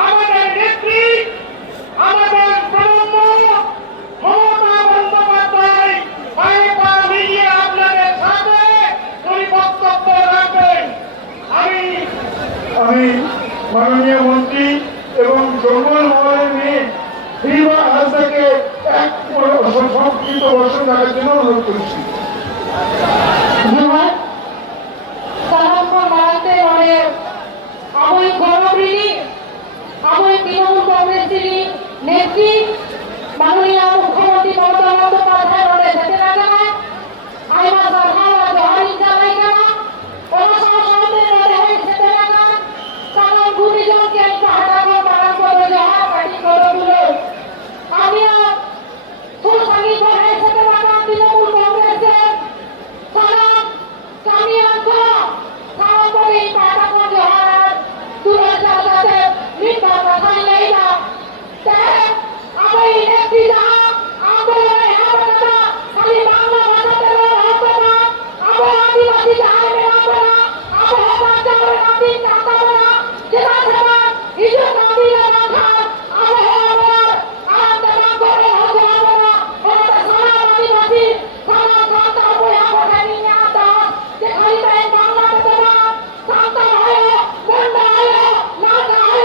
আমাদের নেত্রী, আমাদের প্রণম্য মমতা বন্দ্যোপাধ্যায় পায়ে পা মিলিয়ে আপনাদের সাথে উনি বক্তব্য রাখবেন। আমি মাননীয় মন্ত্রী এবং জঙ্গল মহলের মেয়ে রিমা হাসদাকে এক সংক্ষিপ্ত ভাষণ রাখার জন্য অনুরোধ করছি। ধন্যবাদ। আমি গণপ্রিয়ী, আমি তৃণমূল কংগ্রেসের নেত্রী মাননীয় মুখ্যমন্ত্রী মমতা বন্দ্যোপাধ্যায় বলে যেতে লাগে না আইমা সরকার জহারি চালাই কেনা কোনো সংসদের মধ্যে যেতে লাগা কারণ গুণীজনকে একটা হাঁটাবো পালন করে যাওয়া পার্টি করগুলো আমিও ফুল সঙ্গীত হয়ে যেতে লাগা তৃণমূল কংগ্রেসের সারা কামিয়াঙ্গ সারা করে পাটা করে হার তুলে যাতে নির্ভর কথাই নেই না তাই আমি নেত্রী যা আন্দোলনে হবে না খালি বাংলা ভাষাতে হবে না আমি আদিবাসী যাবে হবে না আমি হবার যাবে না দিন কাটাবো না যেটা সেটা হিজু কাবিলা রাখা আমি হবার আন্দোলন করে হবে না ওটা সারা আদিবাসী সারা কাটা বই হবে নিয়ে আতা যে খালি তাই বাংলা দেবে না কাটা হয় বন্ধ হয় নাটা হয়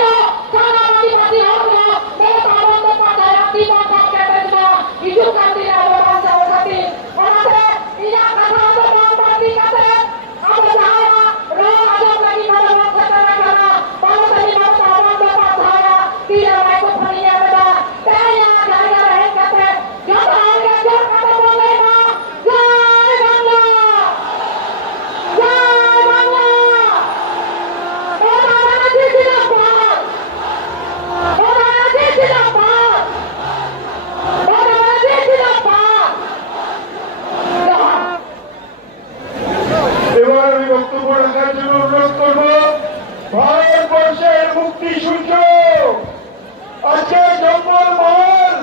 সারা আদিবাসী হবে মেটা বন্ধ পাঠায় আদিবা কাটতে দেবে হিজু কাবিলা রাখা ওখানে ওখানে ইয়া কথা হবে পার্টি কাছে আমরা যারা রাজা লাগি বড় কথা রাখা পালতানি মাতা বন্ধ পাঠায় তিরা মাইকো ফনিয়া দেবা তাই জায়গা রহে কাছে যত আগে জোর কথা বলে না জয় বাংলা জয় বাংলা ওরা রাজি জিন্দাবাদ ওরা রাজি জিন্দাবাদ ওরা রাজি জিন্দাবাদ এবার আমি বক্তব্য রাখার জন্য অনুরোধ করব ভারতবর্ষের মুক্তি সূর্য আজকে জঙ্গল মহল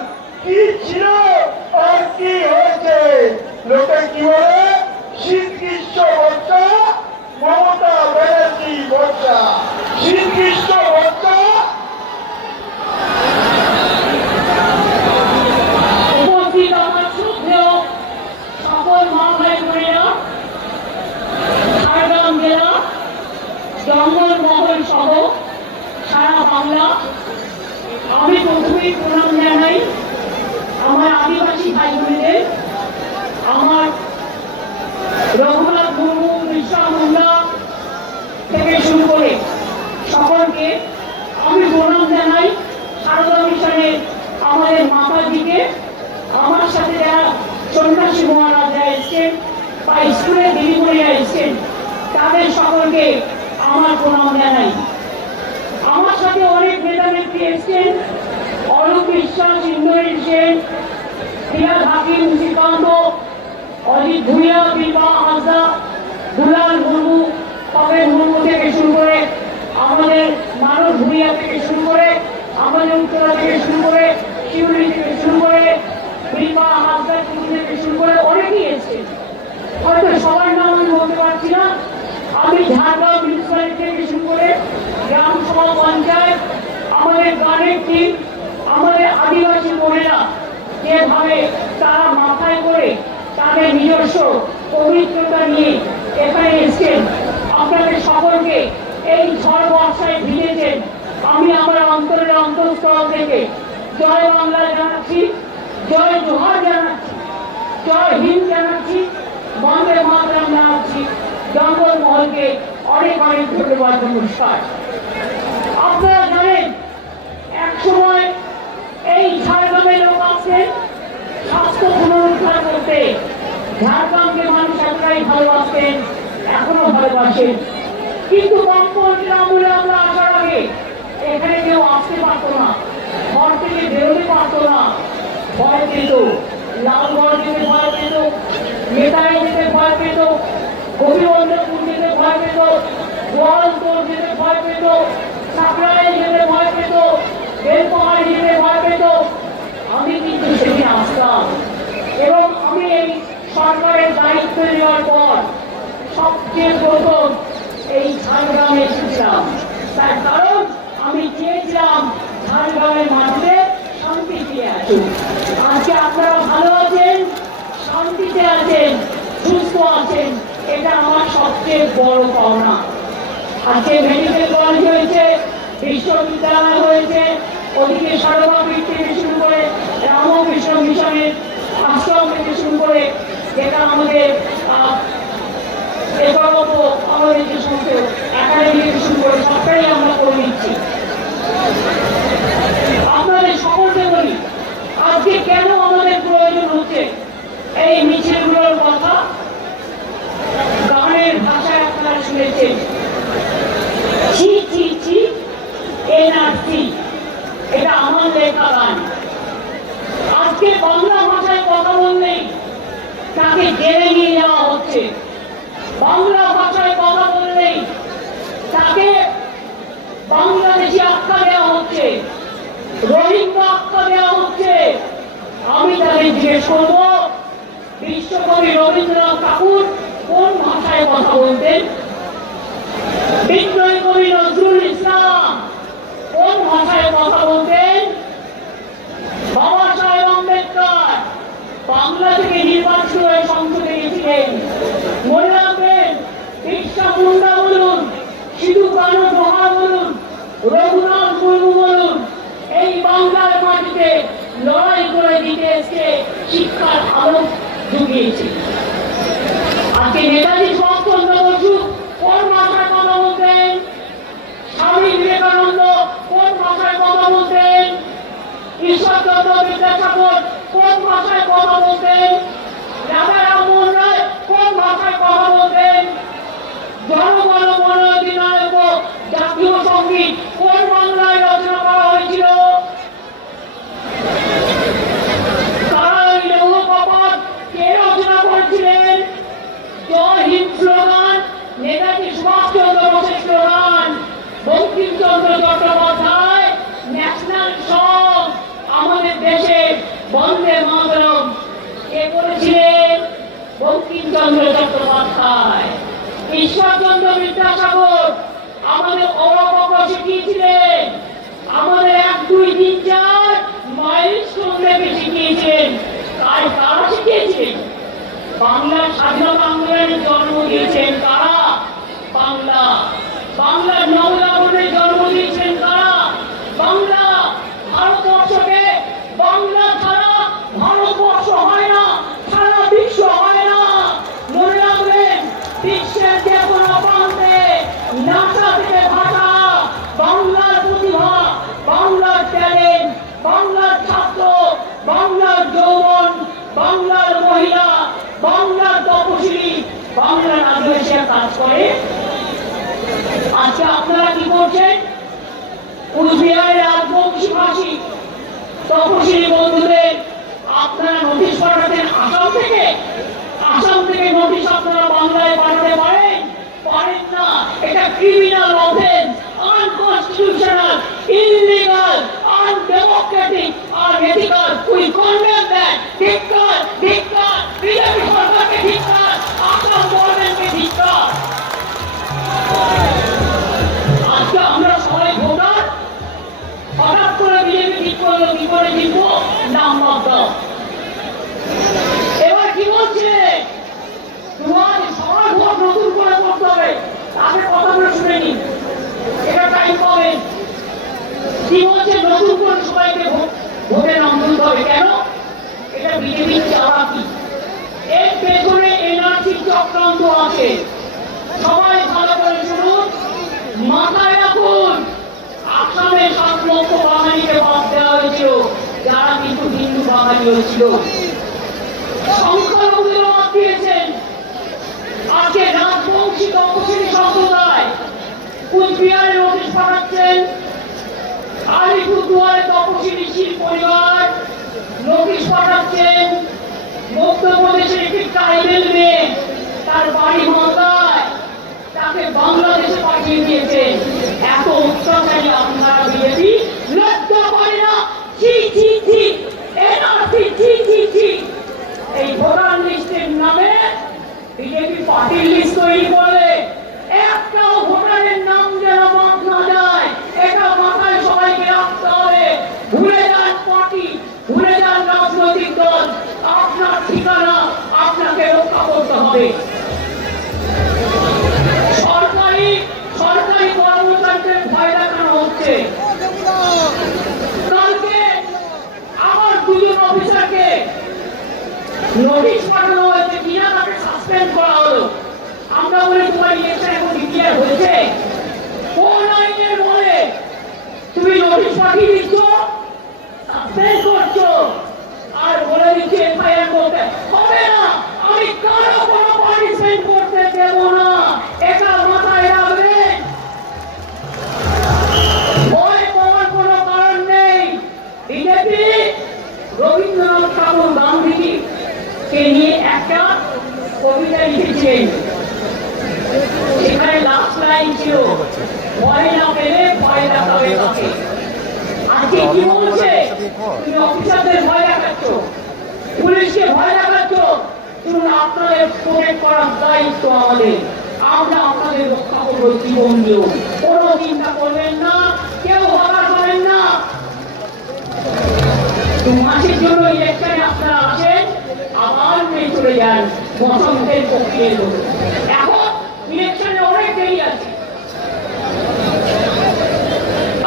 কি ছিল আর কি হয়েছে লোকে কি বলে শীত গ্রীষ্ম বর্ষা মমতা ব্যানার্জি বর্ষা শীত গ্রীষ্ম বর্ষা উপস্থিত আমার শ্রদ্ধেয় সকল মা ভাই বোনেরা ঝাড়গ্রাম জেলা জঙ্গল মহল সহ সারা বাংলা আমি প্রথমেই প্রণাম জানাই আমার আদিবাসী ভাই বোনেদের আমার রঘুনাথ মুর্মু বিশ্বা মুন্ডা থেকে শুরু করে সকলকে আমি প্রণাম জানাই সারদা মিশনের আমাদের মাতাজিকে আমার সাথে যারা সন্ন্যাসী মহারাজরা এসছেন বা স্কুলের দিদিমণিরা এসছেন তাদের সকলকে আমার প্রণাম জানাই। আমার সাথে অনেক নেতা নেত্রী এসছেন অরূপ বিশ্বাস, ইন্দ্রনীল সেন, ফিরাদ হাকিম, শ্রীকান্ত, অজিত ভুইয়া, দীপা হাসদা, দুলাল মুর্মু, পাবেল মুর্মু থেকে শুরু করে আমাদের মানব ভুইয়া থেকে শুরু করে আমাদের উত্তরা থেকে শুরু করে শিউলি থেকে শুরু করে দীপা হাসদা থেকে শুরু করে অনেকেই এসছেন। হয়তো সবার নাম আমি বলতে পারছি না। আমি ঝাড়গ্রাম মিউনিসিপ্যালিটি থেকে শুরু করে গ্রাম সভা পঞ্চায়েত আমাদের গানের টিম আমাদের আদিবাসী বোনেরা যেভাবে তারা মাথায় করে তাদের নিজস্ব পবিত্রতা নিয়ে এখানে এসছেন আপনাদের সকলকে এই ঝড় বর্ষায় ভিজেছেন আমি আমার অন্তরের অন্তঃস্থল থেকে জয় বাংলা জানাচ্ছি, জয় জোহার জানাচ্ছি, জয় হিন্দ জানাচ্ছি, বন্দে মাতরম জানাচ্ছি। জঙ্গল মহলকে অনেক অনেক ধন্যবাদ নমস্কার। আপনারা জানেন এক সময় এই ঝাড়গ্রামের লোক আসছেন স্বাস্থ্য পুনরুদ্ধার করতে ঝাড়গ্রামকে মানুষ এতটাই ভালোবাসতেন এখনো ভালোবাসেন কিন্তু কম্পাউন্ডের আমলে আমরা আসার আগে এখানে কেউ আসতে পারতো না, ঘর থেকে বেরোতে পারতো না, ভয় পেত, লালগড় যেতে ভয় পেত, নেতায় যেতে ভয় পেত, গোপীবন্ধপুর যেতে ভয় পেত, গোয়ালতোড় যেতে ভয় পেত, সাকরায় যেতে ভয় পেত, বেলপাহাড়ি যেতে ভয় পেত। আমি কিন্তু সেদিন আসতাম এবং আমি এই সরকারের দায়িত্ব নেওয়ার পর সবচেয়ে প্রথম এই ঝাড়গ্রামে এসেছিলাম। তার কারণ আমি চেয়েছিলাম ঝাড়গ্রামের মাটিতে শান্তি ফিরে আসুক। আজকে আপনারা ভালো আছেন, শান্তিতে আছেন, সুস্থ আছেন, এটা আমার সবচেয়ে বড় পাওনা। আজকে মেডিকেল কলেজ হয়েছে, বিশ্ববিদ্যালয় হয়েছে, ওদিকে সারদা পীঠ থেকে শুরু করে রামকৃষ্ণ মিশনের আশ্রম থেকে শুরু করে যেটা আমাদের আমাদের যে সমস্ত একাডেমি থেকে শুরু করে সবটাই আমরা করে নিচ্ছি। আপনাদের সকলকে বলি, আজকে কেন আমাদের প্রয়োজন হচ্ছে এই মিছিলগুলোর কথা। গানের ভাষায় আপনারা শুনেছেন, ছি ছি ছি এনআরসি, এটা আমার লেখা গান। আজকে বাংলা ভাষায় কথা বললেই তাকে জেলে নিয়ে যাওয়া হচ্ছে, বাংলা ভাষায় কথা বললেই তাকে বাংলাদেশি আখ্যা দেওয়া হচ্ছে, রোহিঙ্গা আখ্যা দেওয়া হচ্ছে। আমি তাদের জিজ্ঞেস করবো, বিশ্বকবি রবীন্দ্রনাথ ঠাকুর কোন ভাষায় কথা বলতেন? বিদ্রোহী কবি নজরুল ইসলাম কোন ভাষায় কথা বলতেন? বাবা সাহেব আম্বেদকর বাংলা থেকে নির্বাচিত হয়ে সংসদে গেছিলেন। মনে রাখবেন, বিরসা মুন্ডা বলুন, সিধু কানু দোহা বলুন, রঘুনাথ মুর্মু বলুন, এই বাংলার মাটিতে লড়াই করে দিতে এসে শিক্ষার আলো জুগিয়েছে। আজকে নেতাজি সুভাষচন্দ্র বসু কোন ভাষায় কথা বলতেন? স্বামী বিবেকানন্দ কোন ভাষায় কথা বলতেন? ঈশ্বরচন্দ্র বিদ্যাসাগর কোন ভাষায় কথা বলতেন? রাজা রামমোহন রায় কোন ভাষায় কথা বলতেন? জনগণ মন অধিনায়ক জাতীয় সঙ্গীত কোন বাংলায় রচনা করা হয়েছিল? কে রচনা করেছিলেন? জয় হিন্দ স্লোগান নেতাজি সুভাষচন্দ্র বোসের slogan. Bankimchandra Chattopadhyay national song আমাদের দেশে বন্দে মাতরম কে করেছিলেন? বঙ্কিমচন্দ্র চট্টোপাধ্যায়। ঈশ্বরচন্দ্র বিদ্যাসাগর আমাদের অবকাশ শিখিয়েছিলেন, আমাদের 1 2 3 4 মাইলস্টোন লেখে শিখিয়েছেন। তাই কারা শিখিয়েছিলেন? বাংলার স্বাধীনতা আন্দোলনের জন্ম দিয়েছেন কারা? বাংলা। বাংলার নবজাগরণের জন্ম দিয়েছেন কারা? বাংলা। ভারতবর্ষকে বাংলা ছাড়া ভারতবর্ষ হয় না, সারা বিশ্ব হয় না। মনে রাখবেন, বিশ্বের যে কোনো প্রান্তে নাসা থেকে ভাষা, বাংলার প্রতিভা, বাংলার ট্যালেন্ট, বাংলার ছাত্র, বাংলার যৌবন, বাংলার মহিলা, বাংলার তপশিলি, বাংলার আদিবাসীরা কাজ করে। আজকে আপনারা কি করছেন? কুচবিহারের রাজবংশী ভাষী তপশিলি বন্ধুদের আপনারা নোটিশ পাঠাচ্ছেন আসাম থেকে। আসাম থেকে নোটিশ আপনারা বাংলায় পাঠাতে পারেন? পারেন না। এটা criminal offence, unconstitutional, illegal, undemocratic, unethical. We condemn that. ধিক্কার, ধিক্কার, বিজেপি সরকারকে ধিক্কার, আসাম গভর্নমেন্টকে ধিক্কার। আজকে আমরা সবাই ভোটার, হঠাৎ করে বিজেপি ঠিক করলো কি করে জিতবো, নাম বাদ দাও। এবার কি বলছে? তোমার সবার ভোট নতুন করে করতে হবে। তাদের কথাগুলো শুনে নিন, এটা টাইম পাবে। কি বলছে? নতুন করে সবাইকে ভোটে নাম তুলতে হবে। কেন? এটা বিজেপির চালাকি। এর পেছনে এনআরসি চক্রান্ত আছে। সবাই ভালো করে শুনুন, মাথায় রাখুন। আসামে 7 লক্ষ বাঙালিকে বাদ দেওয়া হয়েছিল, যারা কিন্তু হিন্দু বাঙালি হয়েছিল। সংখ্যালঘুদের বাদ দিয়েছেন। আজকে রাজবংশী তপশিলি সম্প্রদায় কুচবিহারে নোটিশ পাঠাচ্ছেন, আলিপুরদুয়ারে তপশিলি শীল পরিবার নোটিশ পাঠাচ্ছেন, মধ্যপ্রদেশের একটি ট্রাইবেল মেয়ে তার বাড়ি মালদায়, তাকে বাংলাদেশে পাঠিয়ে দিয়েছেন। এত অত্যাচারী আপনারা বিজেপি লজ্জা করে না? ছি ছি ছি এনআরসি, ছি ছি ছি। এই ভোটার লিস্টের নামে বিজেপি পার্টির লিস্ট তৈরি করে একটাও ভোটারের নাম যেন বাদ না যায়, এটা মাথায় সবাইকে রাখতে হবে। হবে। সরকারি সরকারি কর্মচারীদের ভয় দেখানো হচ্ছে। কালকে আমার দুজন অফিসারকে নোটিশ পাঠানো হয়েছে, কিনা তাকে সাসপেন্ড করা হলো। আমরা বলি তোমার ইলেকশন এখন ডিক্লেয়ার হয়েছে, কোন আইনের বলে তুমি নোটিশ পাঠিয়ে দিচ্ছ, সাসপেন্ড করছো, আর বলে দিচ্ছে এফআইআর করতে হবে না। আমি কারো কোনো পানিশমেন্ট করতে দেব না, এটা মাথায় রাখবেন। ভয় পাওয়ার কোনো কারণ নেই। বিজেপি রবীন্দ্রনাথ ঠাকুর গান্ধীকে নিয়ে একটা কবিতা লিখেছিলেন, সেখানে লাস্ট লাইন ছিল, ভয় না পেলে ভয় দেখাবে কাকে। আজকে কি বলছে, তুমি অফিসারদের ভয় দেখাচ্ছ, পুলিশকে ভয় দেখাচ্ছ, শুনুন আপনাদের প্রোটেক্ট করার দায়িত্ব আমাদের, আমরা আপনাদের রক্ষা করবো জীবন দিয়েও। কোনো চিন্তা করবেন না, কেউ হবার করেন না। 2 মাসের জন্য ইলেকশনে আপনারা আসেন, আবার নিয়ে চলে যান বসন্তের প্রক্রিয়ার জন্য। এখন ইলেকশনে অনেক দেরি আছে,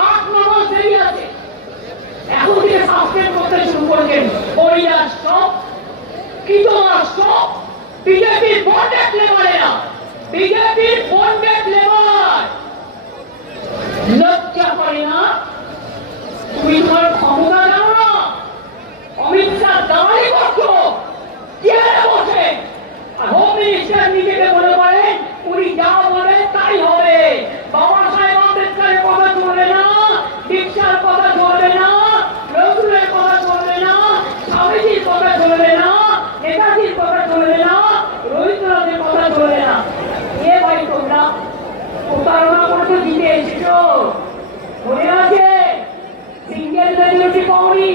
8-9 মাস দেরি আছে। এখন থেকে সাসপেন্ড করতে শুরু করেছেন হরিদাস সব, কিশোর সব, বিজেপির বন্ডেড লেবারেরা, বিজেপির বন্ডেড লেবার। লজ্জা করে না? তুমি তোমার ক্ষমতা জানো না? অমিত শাহ দাঁড়িয়ে করছো চেয়ারে বসে, আর হোম মিনিস্টার নিজেকে মনে করেন উনি যা বলে তাই হবে। বাবা সাহেব আম্বেদকরের কথা চলবে না, দীক্ষার কথা চলবে না, নজরুলের কথা চলবে না, স্বামীজির কথা চলবে না, নেতাজির কথা চলবে না, রবীন্দ্রনাথের কথা চলবে না। এ ভাই তোমরা প্রতারণা করতে দিতে এসেছো, মনে আছে? সিঙ্গেল মেজরিটি পাওনি,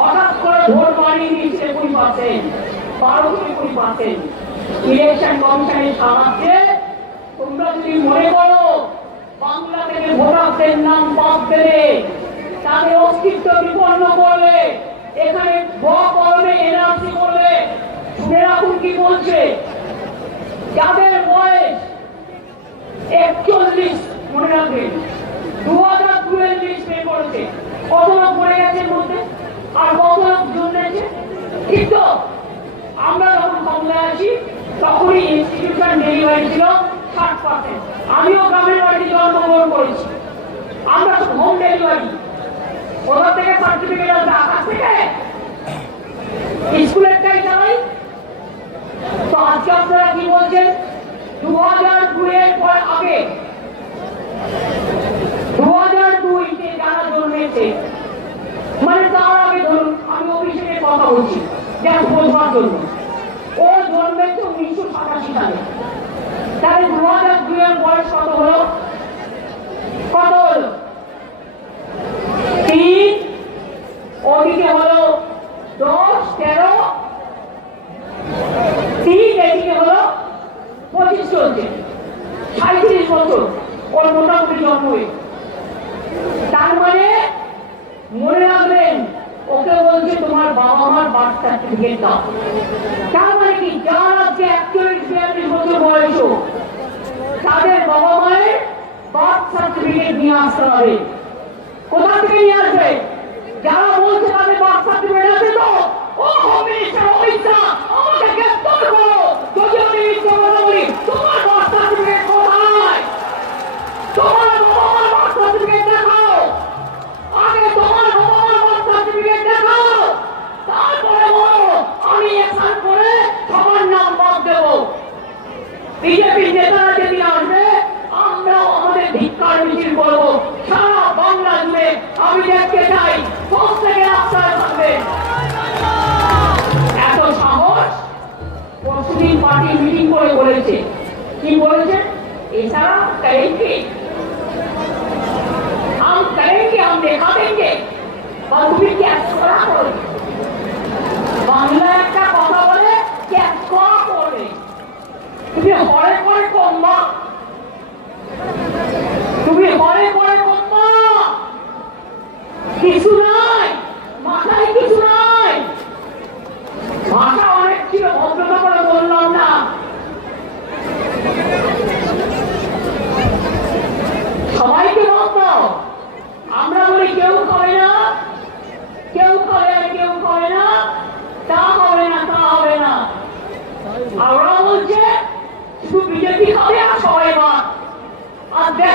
হঠাৎ করে ভোট বাড়িয়ে দিয়েছে 20%, 12-20%। ইলেকশন কমিশনের সাহায্যে তোমরা যদি মনে করো বাংলা থেকে ভোটারদের নাম বাদ দেবে, তাদের অস্তিত্ব বিপন্ন করবে, এখানে করবে, এনআরসি করবে, শুনে রাখুন কি বলছে। যাদের বয়স 41, মনে রাখবেন 2002 লিস্ট বের করেছে, কত লোক পড়ে গেছে মধ্যে, আর কত লোক জন্মেছে। ঠিক তো? আমরা যখন বাংলায় আসি তখনই ইনস্টিটিউশন ডেলিভারি ছিল 60%। আমিও গ্রামের বাড়িতে জন্মগ্রহণ করেছি, আমরা হোম ডেলিভারি, কোথা থেকে সার্টিফিকেট আসবে? আকাশ থেকে। স্কুলেরটাই চালাই। তো আজকে আপনারা কি বলছেন? 2002 এর পর আগে 2002-তে যারা জন্মেছে, মানে তার আগে ধরুন, আমি অভিষেকের কথা বলছি যেন বোঝবার জন্য, ও জন্মেছে 1987 সালে, তাহলে 2002 এর বয়স কত হলো? কত হলো? 3, ওদিকে হলো 10, 13, 3, এদিকে হলো 25 চলছে, 37 বছর ওর মোটামুটি জন্ম হয়েছে। তার মানে মনে রাখবেন, ওকে বলছে তোমার বাবা মার বার্থ সার্টিফিকেট দাও। তার মানে কি, যার আজকে 41-42 বছর বয়স, তাদের বাবা মায়ের বার্থ সার্টিফিকেট নিয়ে আসতে হবে। কোথা থেকে নিয়ে আসবে? যারা বলছে তাদের বার্থ সার্টিফিকেট আছে তো, ও হোম মিনিস্টার অমিত শাহ, আমাকে গ্রেফতার করো যদি আমি মিথ্যে কথা বলি। তোমার বার্থ সার্টিফিকেট কোথায়? তোমার বাবা মার বার্থ সার্টিফিকেট দেখাও, আগে তোমার বাবা মার বার্থ সার্টিফিকেট দেখাও, তারপরে বলো আমি অ্যাকশন করে সবার নাম বাদ দেব। বিজেপি নেতারা যেদিন আসবে, আমরাও আমাদের ধিক্কার মিছিল করবো সারা বাংলা জুড়ে। আমি দেখতে চাই প্রত্যেকে রাস্তায় থাকবে। এত সাহস! পরশুদিন পার্টি মিটিং করে বলেছে, কি বলেছে? এছাড়া করেंगे, हम करेंगे, हम देखा देंगे। और তুমি क्या করা করবে? বাংলা একটা কথা বলে क्या করা করবে? তুমি হরে করে কম্মা, তুমি হরে করে কম্মা, কিছু নাই মাথায়, কিছু নাই। ভাষা অনেক ছিল, ভদ্রতা করে বললাম না,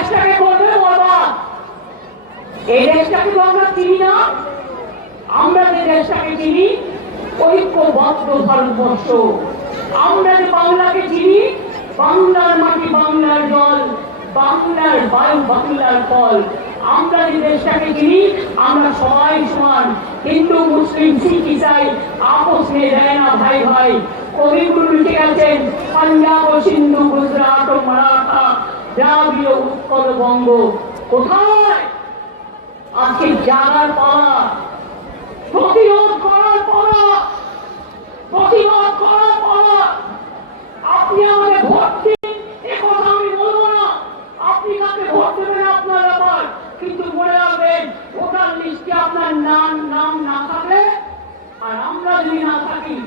দেশটাকে করবে বরবাদ। এই দেশটাকে তো আমরা চিনি না। আমরা যে দেশটাকে চিনি ঐক্যবদ্ধ ভারতবর্ষ। আমরা যে বাংলাকে চিনি বাংলার মাটি, বাংলার জল, বাংলার বায়ু, বাংলার ফল। আমরা যে দেশটাকে চিনি আমরা সবাই সমান। হিন্দু, মুসলিম, শিখ, ইসাই আপোষ নিয়ে দেয় না ভাই ভাই। কবিগুরু লিখে গেছেন পাঞ্জাব ও সিন্ধু, গুজরাট ও মারাঠা, দ্রাবিড় উৎকল বঙ্গ। কোথায় আজকে জানার পাওয়া, প্রতিরোধ করার পাওয়া, প্রতিবাদ করার পাওয়া। আপনি আমাকে ভোট দিন এ কথা আমি বলবো না। আপনি কাকে ভোট দেবেন আপনার ব্যাপার, কিন্তু মনে রাখবেন ভোটার লিস্টে আপনার নাম না থাকলে আর আমরা যদি না থাকি,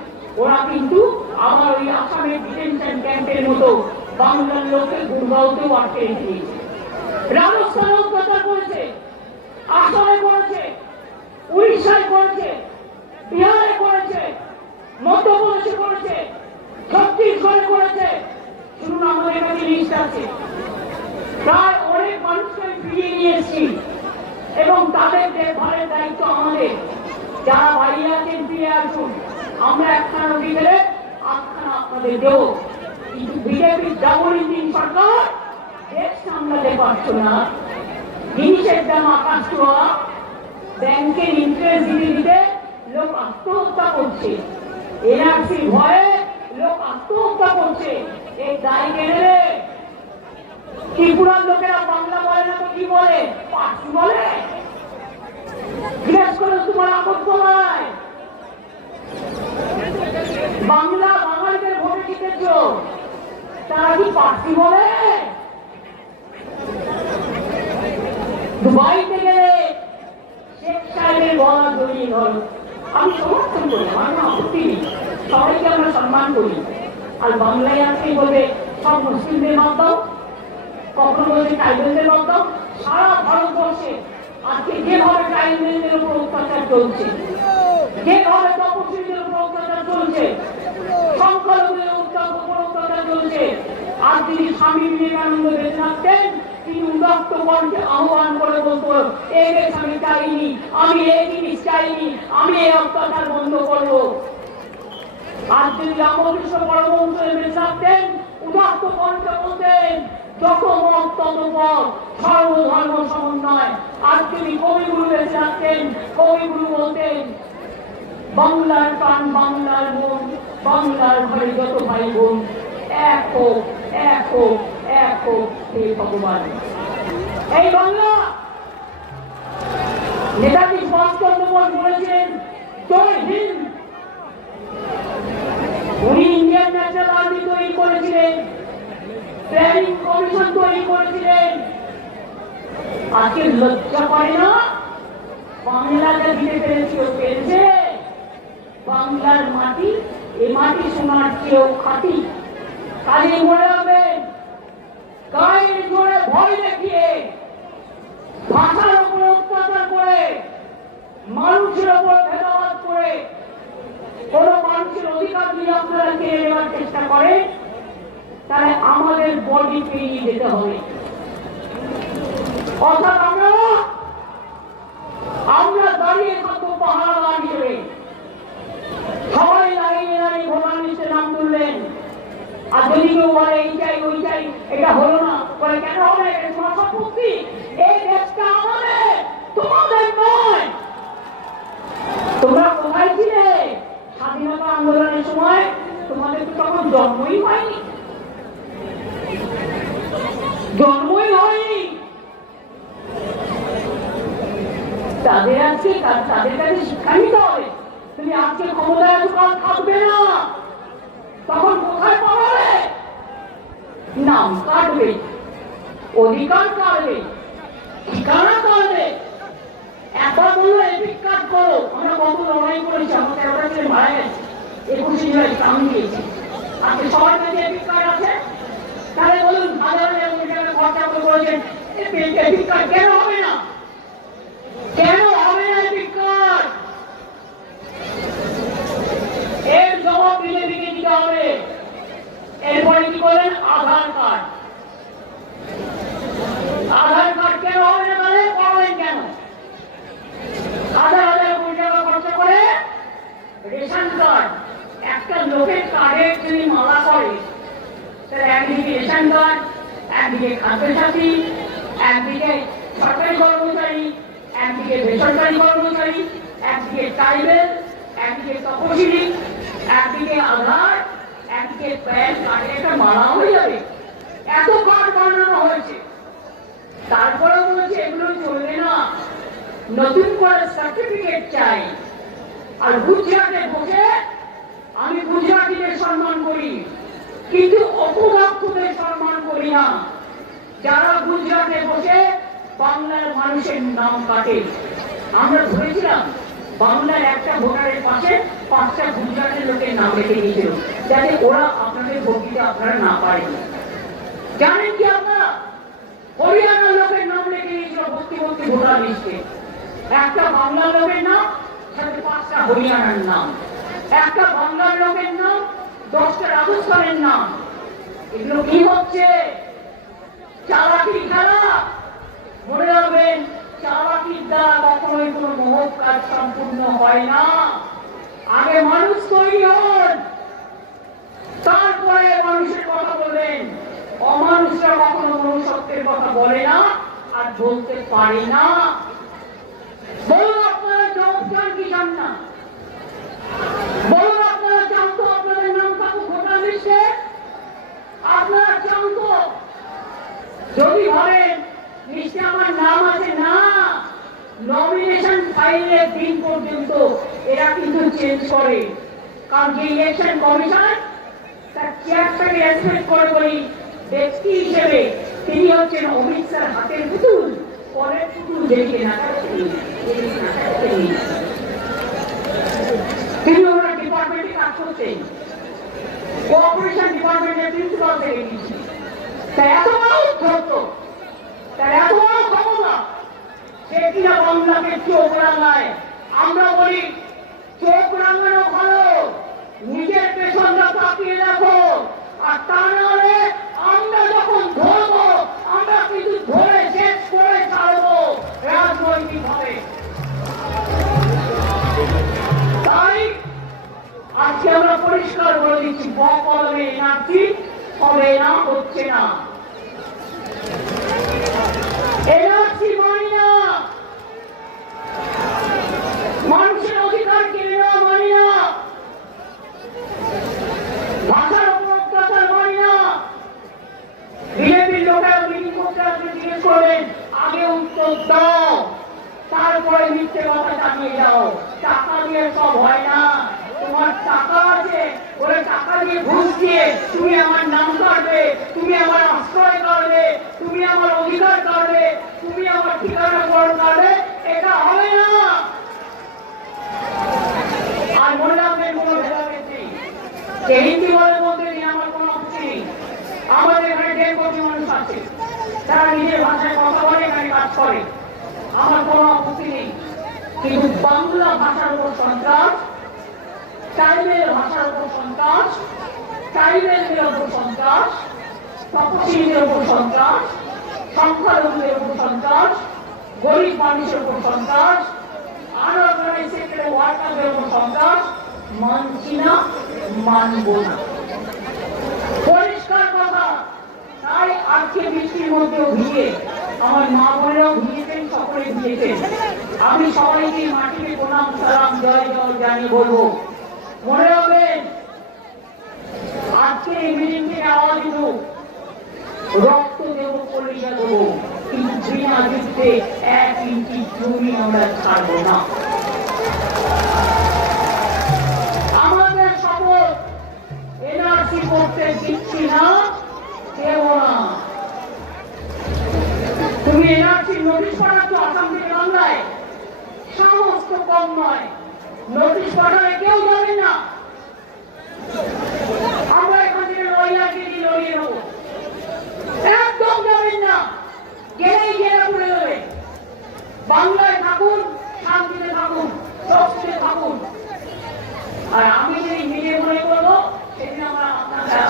ওরা কিন্তু আবার ওই আসামের ডিটেনশন ক্যাম্পের মতো বাংলার লোককে গুরগাঁওতেও আটকে রেখে দিয়েছে। রাজস্থানে অত্যাচার করেছে, আসামে করেছে, উড়িষ্যায় করেছে, বিহারে করেছে, মধ্যপ্রদেশে করেছে, ছত্তিশগড়ে করেছে। শুনুন, আমাদের কাছে লিস্ট আছে। প্রায় অনেক মানুষকে ফিরিয়ে নিয়ে এসেছি এবং তাদের দেখভালের দায়িত্ব আমাদের। যারা বাড়ি আছেন ফিরে আসুন। আমরা একখানা নদী গেলে আটখানা আপনাদের দেব। কিন্তু বিজেপির ডাবল ইঞ্জিন সরকার দেশ সামলাতে পারছো না। জিনিসের দাম আকাশ ছোঁয়া, ব্যাংকের ইন্টারেস্ট দিতে দিতে লোক আত্মহত্যা করছে, এনআরসির ভয়ে লোক আত্মহত্যা করছে। এই দায় কেড়ে ত্রিপুরার লোকেরা বাংলা বলে না তো কি বলে? পার্সি বলে। জিজ্ঞেস করে তোমার আগরতলায় বাংলা বাঙালিদের ভোটে জিতেছ, তারা কি পার্সি বলে? দুবাইতে গেলে শেখ সাহেবের গলা জড়িয়ে ধরো। আমি সমর্থন করি, আমার কোনো আপত্তি নেই, সবাইকে আমরা সম্মান করি। আর বাংলায় আছে বলবে সব মুসলিমদের বাদ দাও, কখনো বলছে ট্রাইবেলদের বাদ দাও। সারা ভারতবর্ষে আজকে যেভাবে ট্রাইবেলদের উপর অত্যাচার চলছে, যেভাবে তপশিলীদের উপর অত্যাচার চলছে, সংখ্যালঘুদের উপর অত্যাচার চলছে, আর তিনি স্বামী বিবেকানন্দ বেঁচে থাকতেন, তিনি উদাত্ত কণ্ঠে আহ্বান করে বলতো, এই দেশ আমি চাইনি, আমি এই জিনিস চাইনি, আমি এই অত্যাচার বন্ধ করবো। আর তিনি রামকৃষ্ণ পরমহংস বেঁচে থাকতেন, উদাত্ত কণ্ঠে বলতেন, যত মত তত পথ, সর্বধর্ম সমন্বয়। আর তিনি কবিগুরু বেঁচে থাকতেন, কবিগুরু বলতেন, বাংলার প্রাণ, বাংলার মন, বাংলার ঘরে যত ভাই বোন, এক হোক, এক হোক, এক হোক হে ভগবান। এই বাংলা নেতাজি সুভাষচন্দ্র বোস বলেছেন জয় হিন্দ। উনি ইন্ডিয়ান ন্যাশনাল আর্মি তৈরি করেছিলেন, প্ল্যানিং কমিশন তৈরি করেছিলেন। আজকে লজ্জা করে না? বাংলাকে দিতে পেরেছিল, পেরেছে। বাংলার মাটি, এ মাটি সোনার চেয়েও খাঁটি। কাজে মনে রাখবেন, গায়ের জোরে ভয় দেখিয়ে, ভাষার উপরে অত্যাচার করে, মানুষের উপর ভেদাভেদ করে কোন মানুষের অধিকার দিয়ে আপনারা কেড়ে নেওয়ার চেষ্টা করেন, তাহলে আমাদের বডি পেরিয়ে যেতে হবে। অর্থাৎ আমরা দাঁড়িয়ে থাকবো পাহারাদার হিসেবে। সবাই দাঁড়িয়ে দাঁড়িয়ে ভোটার লিস্টে নাম তুললেন। আর যদি কেউ বলে এই চাই ওই চাই, এটা হলো না, বলে কেন হবে? এটা তোমার সম্পত্তি, এই দেশটা আমাদের, তোমাদের নয়। তোমরা কোথায় ছিলে স্বাধীনতা আন্দোলনের সময়? তোমাদের তো তখন জন্মই হয়নি, জন্মই হয়নি। তাদের আজকে তাদের কাছে শিক্ষা নিতে হবে। তুমি আজকে ক্ষমতায় আছো, কাল থাকবে না, তখন কোথায় পাবে? নাম কাটবে, অধিকার কাটবে, ঠিকানা কাটবে। একবার বললো এপিক কার্ড করো। আমরা কত লড়াই করেছি, আমাদের ওটা ছেলে মারা গেছে 21 জুলাই কাম দিয়েছি। আজকে সবার কাছে এপিক কার্ড আছে। তাহলে বলুন, হাজার হাজার খরচা করে করেছেন, এপিক কার্ড কেন হবে না? কেন হবে না এপিক কার্ড? এর জবাব বিজেপিকে দিতে হবে। এরপরে কি করলেন? আধার কার্ড। কার্ড, একটা লোকের কার্ডের যদি মালা করে, তাহলে একদিকে রেশন কার্ড, একদিকে খাদ্যসাথী, একদিকে সরকারি কর্মচারী, একদিকে বেসরকারি কর্মচারী, একদিকে ট্রাইবেল, একদিকে তপশিলি, একদিকে আধার, একদিকে প্যান কার্ডের একটা মালা হয়ে যাবে। এত কার্ড বানানো হয়েছে, তারপরে বলছে এগুলো চলবে না, নতুন করে সার্টিফিকেট চাই। আর গুজরাটে বসে আমি গুজরাটিদের সম্মান করি, কিন্তু অপদার্থদের সম্মান করি না, যারা গুজরাটে বসে বাংলার মানুষের নাম কাটে। আমরা ধরেছিলাম বাংলার একটা ভোটারের পাশে 5টা গুজরাটের লোকের নাম রেখে দিয়েছিল, যাতে ওরা আপনাদের ভোট দিতে আপনারা না পারেন। জানেন কি আপনারা, হরিয়ানার লোকের নাম রেখে দিয়েছিল ভর্তি ভোটার লিস্টে। একটা বাংলার লোকের নাম, সাথে 5টা হরিয়ানার নাম। একটা বাংলার লোকের নাম, 10টা রাজস্থানের নাম। এগুলো কি হচ্ছে? চালাকি খেলা। মনে রাখবেন, চালাকির দ্বারা কখনোই কোনো মহৎ কাজ সম্পূর্ণ হয় না। আগে মানুষ তৈরি হন, তারপরে মানুষের কথা বলবেন। অমানুষরা কখনো মনুষ্যত্বের কথা বলে না আর বলতে পারে না। বলুন আপনারা জবাব চান কি চান না? বলুন আপনারা চান তো আপনাদের নাম থাকুক ভোটার লিস্টে? আপনারা চান তো? যদি ভাবেন লিস্টে আমার নাম আছে, না, নমিনেশন ফাইলের দিন পর্যন্ত এরা কিন্তু চেঞ্জ করে। কারণ যে ইলেকশন কমিশন তার চেয়ারটাকে রেসপেক্ট করে বলি ব্যক্তি হিসেবে তিনি হচ্ছেন অমিত শাহর হাতের পুতুল, পরের পুতুল দেখে না। তিনি ওরা ডিপার্টমেন্টে কাজ করছেন, কোঅপারেশন ডিপার্টমেন্টের প্রিন্সিপাল থেকে নিয়েছি। তাই এত বড় উদ্ধত, তার এত বড় ক্ষমতা, সে কিনা বাংলাকে চোখ রাঙায়। আমরা বলি চোখ রাঙানো ভালো, নিজের পেছনটা তাকিয়ে দেখো। আর তা নাহলে আমরা যখন ধরবো, আমরা কিন্তু ধরে শেষ করে ছাড়বো রাজনৈতিক ভাবে। তাই আজকে আমরা পরিষ্কার বলে দিচ্ছি, বকলমে এনআরসি হবে না, হচ্ছে না। এনআরসি মানি না, মানুষের অধিকার কেড়ে নেওয়া মানি না, ভাষার উপর অত্যাচার মানি না। বিজেপির লোকেরা মিটিং করতে আসলে জিজ্ঞেস করবেন, আগে উত্তর দাও, তারপরে মিথ্যে কথা চালিয়ে যাও। টাকা দিয়ে সব হয় না। তোমার টাকা আছে, ওই টাকা দিয়ে ঘুষ দিয়ে তুমি আমার নাম কাটবে, তুমি আমার আশ্রয় কাটবে, তুমি আমার অধিকার কাটবে, তুমি আমার ঠিকানা পূরণ কাটবে, এটা হবে না। আর মনে রাখবেন, কোনো ভেদাভেদ নেই। হিন্দি বলে বলতে দিন, আমার কোনো আপত্তি নেই। আমাদের এখানে 1.5 কোটি মানুষ আছে, তারা নিজের ভাষায় কথা বলে, এখানে কাজ করে, আমার কোনো আপত্তি নেই। কিন্তু বাংলা ভাষার উপর সন্ত্রাস, ট্রাইবেল ভাষার উপর সন্ত্রাস, ট্রাইবেলদের উপর সন্ত্রাস, তপশিলীদের উপর সন্ত্রাস, সংখ্যালঘুদের উপর সন্ত্রাস, গরিব মানুষের উপর সন্ত্রাস, আনঅর্গানাইজড সেক্টরের ওয়ার্কারদের উপর সন্ত্রাস মানছি না, মানব না। পরিষ্কার কথা। তাই আজকে বৃষ্টির মধ্যেও ভিজে, আমার মা বোনেরাও ভিজেছেন, সকলে ভিজেছেন। আমি সবাইকে মাটিতে প্রণাম, সালাম, জয় জয় জানিয়ে বলবো, মনে রাখবেন, আজকে এই মিটিং থেকে আওয়াজ দেবো, রক্ত দেবো, কলিজা দেবো, কিন্তু বিনা যুদ্ধে 1 ইঞ্চি জমি আমরা ছাড়বো না। আমাদের শপথ, এনআরসি করতে দিচ্ছি না, দেব না। তুমি এনআরসি নোটিশ পাঠাচ্ছ আসাম থেকে বাংলায়, সাহস তো কম নয়। নোটিশ পাঠালে কেউ যাবে না, আমরা এখান থেকে লড়িয়ে লড়িয়ে নেবো। একদম যাবেন না, গেলেই গেলে পড়ে যাবে। বাংলায় থাকুন, শান্তিতে থাকুন, স্বস্তিতে থাকুন। আর আমি যদি নিজে মনে করবো, সেদিন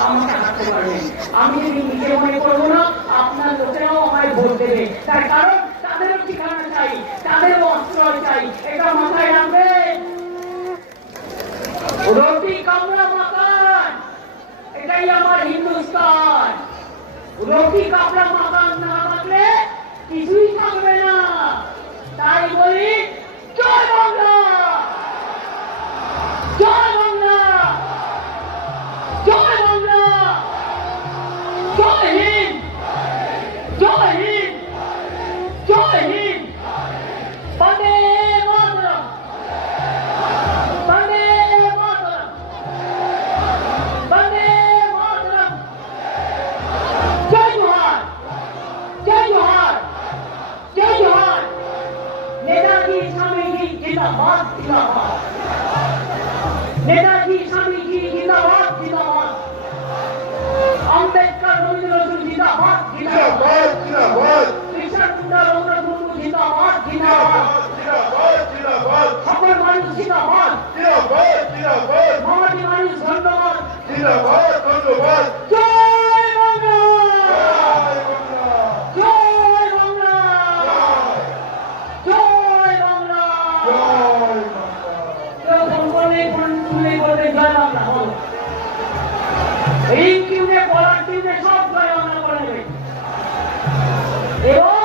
আমাকে হাঁটতে পারবেন। আমি যদি নিজে মনে করবো না, আপনার লোকেরাও আমায় ভোট দেবে। তার কারণ তাদেরও ঠিকানা চাই, তাদেরও আশ্রয় চাই, এটা মাথায় রাখবেন। রুটি কামড়া মাকান, এটাই আমার হিন্দুস্তান। রুটি কামড়া মাকান না থাকলে কিছুই থাকবে না। তাই বলি জয় বাংলা, জয় বাংলা, জয় বাংলা, জয় হিন্দ, জয় হিন্দ, জয় হিন্দ। বন্দে মাতরম, বন্দে মাতরম, বন্দে মাতরম। জয় জোহার, জয় জোহার, জয় জোহার। নেতাজি স্বামীজি জিন্দাবাদ, জিন্দাবাদ। নেতাজি স্বামীজি জিন্দাবাদ, জিন্দাবাদ। আম্বেদকর রবীন্দ্র জিন্দাবাদ, জিন্দাবাদ। জিন্দাবাদ জিন্দাবাদ বিরসা মুন্ডা রবীন্দ্র মুর্মু জিন্দাবাদ, জিন্দাবাদ। জিন্দাবাদ জিন্দাবাদ সকল মানুষ জিন্দাবাদ। জিন্দাবাদ জিন্দাবাদ মামাটি মানুষ ধন্যবাদ। জিন্দাবাদ ধন্যবাদ জয় বাংলা, জয় বাংলা জয় বাংলা, জয় বাংলা। জয় বাংলা কেউ ফোন করলে ফোন তুলে বলবে জয় বাংলা, বলো। রিং টিউনে বলার টিউনে সব জয় বাংলা বলে নেবে। এবং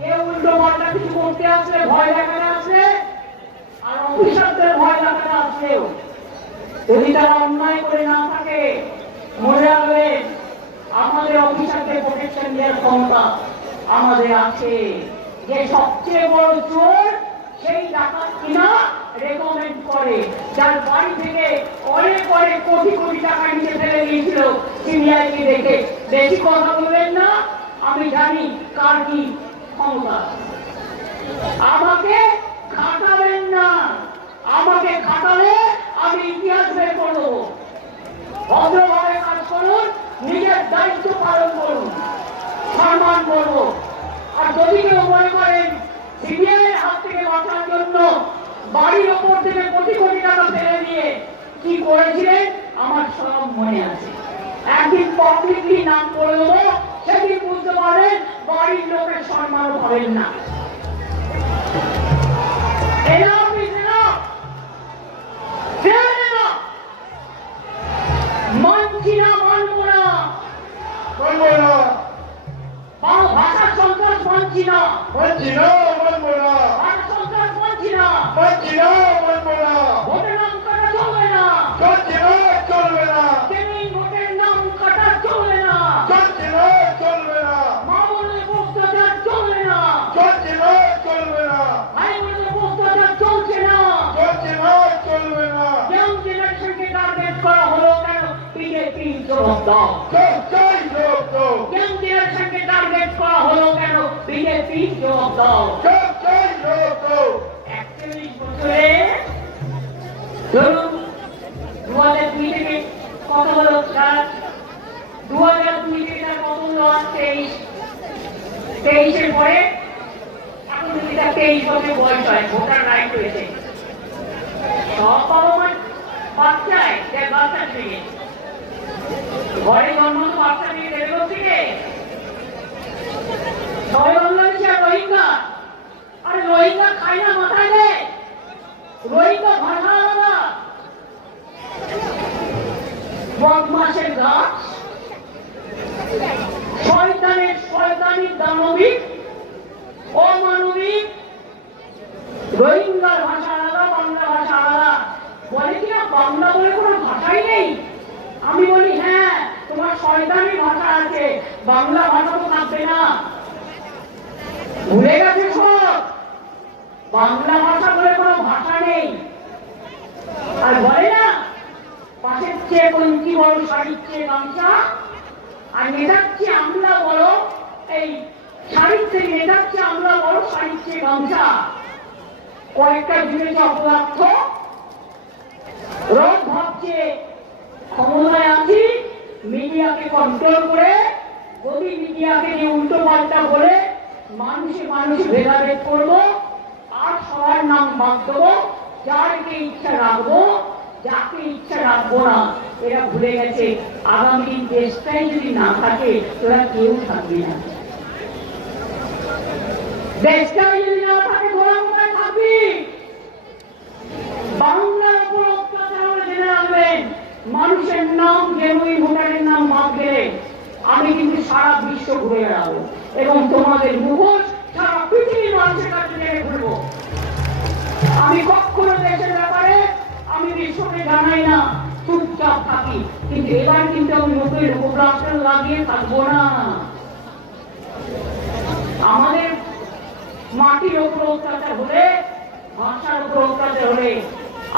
কেউ উল্টো পাল্টা কিছু করতে আসলে, ভয় দেখাতে আসলে, আর অফিসারদের ভয় দেখাতে আসলেও যদি তারা অন্যায় করে না থাকে, মনে রাখবেন আমাদের অফিসারদের প্রোটেকশন দেওয়ার ক্ষমতা আমাদের আছে। যে সবচেয়ে বড় চোর সেই ডাকাত কিনা রেকমেন্ড করে, যার বাড়ি থেকে অনেক অনেক কোটি কোটি টাকা নিচে ফেলে দিয়েছিল সিবিআইকে দেখে। বেশি কথা বলবেন না, আমি জানি কার কি ক্ষমতা। আমাকে খাটাবেন না, আমাকে খাটালে আমি ইতিহাস বের করবো। ভদ্রভাবে কাজ করুন, নিজের দায়িত্ব পালন করুন, সম্মান করবো। আর যদি কেউ মনে করেন সিবিআই এর হাত থেকে বাঁচার জন্য বাড়ির ওপর থেকে কোটি কোটি টাকা ফেলে দিয়ে কি করেছিলেন আমার সব মনে আছে। একদিন পাবলিকলি নাম করে দেবো, সেদিন বুঝতে পারবেন বাড়ির লোকের সম্মানও পাবেন না। Enough is enough. Fair enough. মানছি না, মানবো না। মানবো না ভাষার সন্ত্রাস মানছি না, মানছি না মানবো না ভাষার সন্ত্রাস মানছি না। মানছি না মানবো না ভোটের নাম কাটা চলবে না, চলছে না চলবে না তেমনি ভোটের নাম কাটা চলবে না। চলছে না চলবে না মা বোনের ভ্রষ্টাচার চলবে না, চলছে না চলবে না ভাই বোনের ভ্রষ্টাচার চলছে না। চলছে না চলবে না ইয়াং জেনারেশনকে টার্গেট করা হলো কেন? বিজেপি জবাব দাও। চাই জবাব দাও ইয়াং জেনারেশনকে টার্গেট করা হলো কেন? বিজেপি জবাব দাও। চাই জবাব দাও 41 বছরে ধরুন 2002 থেকে কত হলো? 2002 থেকে তার কত হলো? 23 এর পরে এখন যদি তার 23 বছর বয়স হয়, ভোটার রাইট হয়েছে। সব বাবা মা বাচ্চায় যে বাচ্চা থেকে ঘরে জন্ম তো বাচ্চা নিয়ে দেবে থেকে সবাই বাংলাদেশি আর রোহিঙ্গা। আরে রোহিঙ্গা খায় না, মাথায় নেই। রোহিঙ্গা ভাষা আলাদা, বদমাসের গাছ, শয়তানিক দানবিক, অমানবিক। রোহিঙ্গার ভাষা আলাদা, বাংলা ভাষা আলাদা। বলে কিনা বাংলা বলে কোনো ভাষাই নেই। আমি বলি হ্যাঁ, তোমার শয়তানি ভাষা আছে, বাংলা ভাষা তো থাকবে না। ভুলে গেছে সব, বাংলা ভাষা বলে কোনো ভাষা নেই। আর বলে না পাশের চেয়ে কঞ্চি বড়, শাড়ির চেয়ে গামছা। আর নেতার চেয়ে আমলা বড়, এই শাড়ির থেকে নেতার চেয়ে আমলা বড়, শাড়ির চেয়ে গামছা। কয়েকটা জিনিস অপদার্থ রোজ ভাবছে ক্ষমতায় আছি, মিডিয়াকে কন্ট্রোল করে, গদি মিডিয়াকে নিয়ে উল্টো পাল্টা বলে মানুষে মানুষে ভেদাভেদ করবো, আর সবার নাম বাদ দেবো, যারকে ইচ্ছা রাখবো, যাকে ইচ্ছা রাখবো না। এরা ভুলে গেছে আগামী দিন দেশটাই যদি না থাকে তোরা কেউ থাকবে না। দেশটাই যদি না থাকে তোরা কোথায় থাকবি? বাংলার উপর অত্যাচার আমাদের মুখোশ সারা পৃথিবীর মানুষের কাছে টেনে ধরবো। আমি কখনো দেশের ব্যাপারে আমি বিশ্বকে জানাই না, চুপচাপ থাকি, কিন্তু এবার কিন্তু আমি মুখে লোকপ্লাস্টার লাগিয়ে থাকবো না। আমাদের মাটির ওপর অত্যাচার হলে, ভাষার উপর অত্যাচার হলে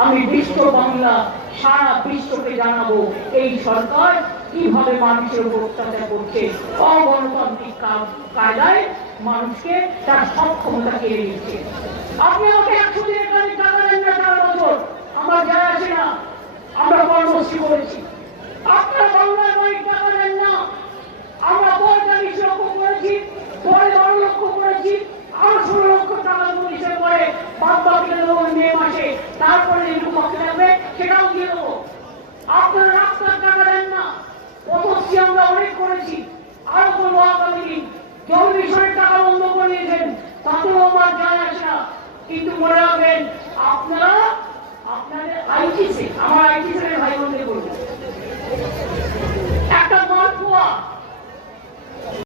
আমি বিশ্ব বাংলা সারা বিশ্বকে জানাবো এই সরকার কিভাবে মানুষের উপর অত্যাচার করছে, অগণতান্ত্রিক কায়দায় মানুষকে তার সক্ষমতা কেড়ে নিচ্ছে। আপনি আমাকে 100 দিনের কাজে টাকা দেন না সারা বছর, আমার যায় আসে না, আমরা কর্মসূচি করেছি। আপনারা বাংলার বাড়ির টাকা দেন না, আমরা 45 লক্ষ করেছি, পরে 12 লক্ষ করেছি, আরো 16 লক্ষ টাকা পুলিশের পরে বাদ বাকি দেবো মে মাসে, তারপরে যেটুকু বাকি থাকবে সেটাও দিয়ে দেবো। আপনারা রাস্তার টাকা দেন না, পথশ্রী আমরা অনেক করেছি, আরো করবো আগামী দিন। জল মিশনের টাকা বন্ধ করে দিয়েছেন, তাতেও আমার যায় আসে না, কিন্তু মনে রাখবেন আপনারা আপনাদের আইটিসি, আমার আইটিসি ভাই বোনদের বলবো,